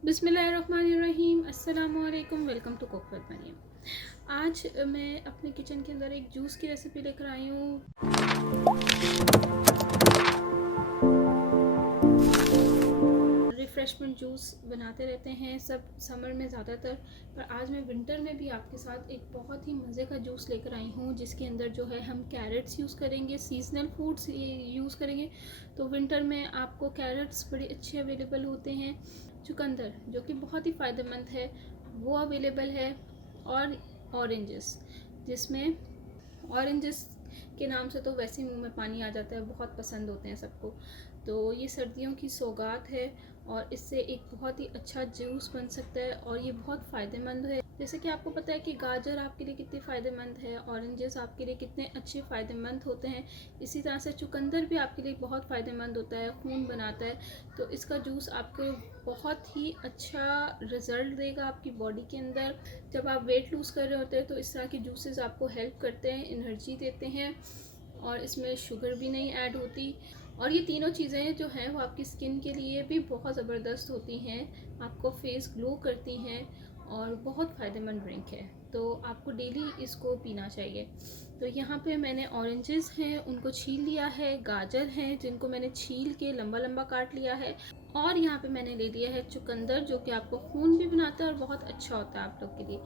बिस्मिल्लाहिर्रहमानिर्रहीम, अस्सलामुअलैकुम, welcome to cook with Mariam. आज मैं अपने किचन के अंदर एक जूस की रेसिपी लेकर आई हूँ। रिफ़्रेशमेंट जूस बनाते रहते हैं सब समर में ज़्यादातर, पर आज मैं विंटर में भी आपके साथ एक बहुत ही मज़े का जूस लेकर आई हूँ, जिसके अंदर जो है हम कैरेट्स यूज़ करेंगे, सीजनल फ्रूट्स यूज़ करेंगे। तो विंटर में आपको कैरेट्स बड़े अच्छे अवेलेबल होते हैं। चुकंदर जो कि बहुत ही फ़ायदेमंद है वो अवेलेबल है, और ऑरेंजेस, जिसमें ऑरेंजेस के नाम से तो वैसे ही मुंह में पानी आ जाता है, बहुत पसंद होते हैं सबको। तो ये सर्दियों की सौगात है और इससे एक बहुत ही अच्छा जूस बन सकता है और ये बहुत फ़ायदेमंद है। जैसे कि आपको पता है कि गाजर आपके लिए कितनी फ़ायदेमंद है, ऑरेंजेस आपके लिए कितने अच्छे फ़ायदेमंद होते हैं, इसी तरह से चुकंदर भी आपके लिए बहुत फ़ायदेमंद होता है, खून बनाता है। तो इसका जूस आपको बहुत ही अच्छा रिज़ल्ट देगा आपकी बॉडी के अंदर। जब आप वेट लूज़ कर रहे होते हैं तो इस तरह के जूसेस आपको हेल्प करते हैं, एनर्जी देते हैं, और इसमें शुगर भी नहीं ऐड होती। और ये तीनों चीज़ें जो हैं वो आपकी स्किन के लिए भी बहुत ज़बरदस्त होती हैं, आपको फेस ग्लो करती हैं और बहुत फ़ायदेमंद ड्रिंक है। तो आपको डेली इसको पीना चाहिए। तो यहाँ पे मैंने ऑरेंजेस हैं उनको छील लिया है, गाजर हैं जिनको मैंने छील के लंबा लंबा काट लिया है, और यहाँ पे मैंने ले लिया है चुकंदर जो कि आपको खून भी बनाता है और बहुत अच्छा होता है आप लोग के लिए।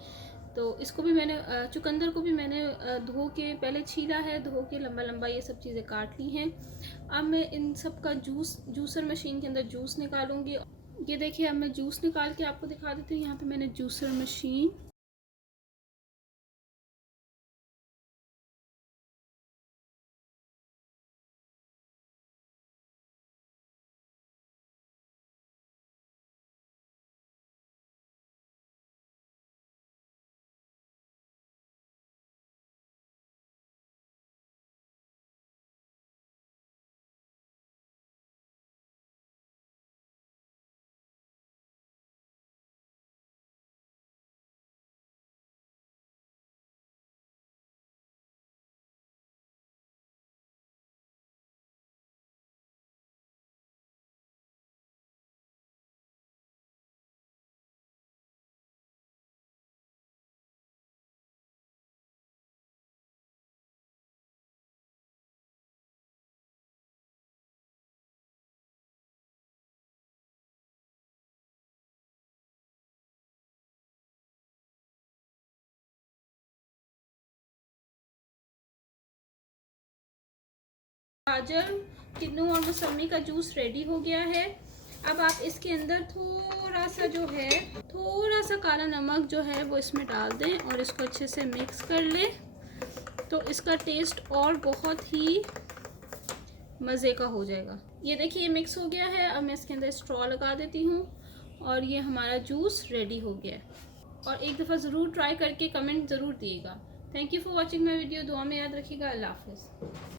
तो इसको भी मैंने चुकंदर को भी मैंने धो के पहले छीला है, धो के लंबा लंबा ये सब चीज़ें काट ली हैं। अब मैं इन सब का जूसर मशीन के अंदर जूस निकालूंगी। ये देखिए, अब मैं जूस निकाल के आपको दिखा देती हूँ। यहाँ पे मैंने जूसर मशीन गाजर, किन्नू और मौसमी का जूस रेडी हो गया है। अब आप इसके अंदर थोड़ा सा जो है, थोड़ा सा काला नमक जो है वो इसमें डाल दें और इसको अच्छे से मिक्स कर लें, तो इसका टेस्ट और बहुत ही मज़े का हो जाएगा। ये देखिए, ये मिक्स हो गया है। अब मैं इसके अंदर स्ट्रॉ लगा देती हूँ और ये हमारा जूस रेडी हो गया है। और एक दफ़ा ज़रूर ट्राई करके कमेंट ज़रूर दिएगा। Thank you for watching my video. दुआ में याद रखिएगा। अल्लाह हाफ़िज़।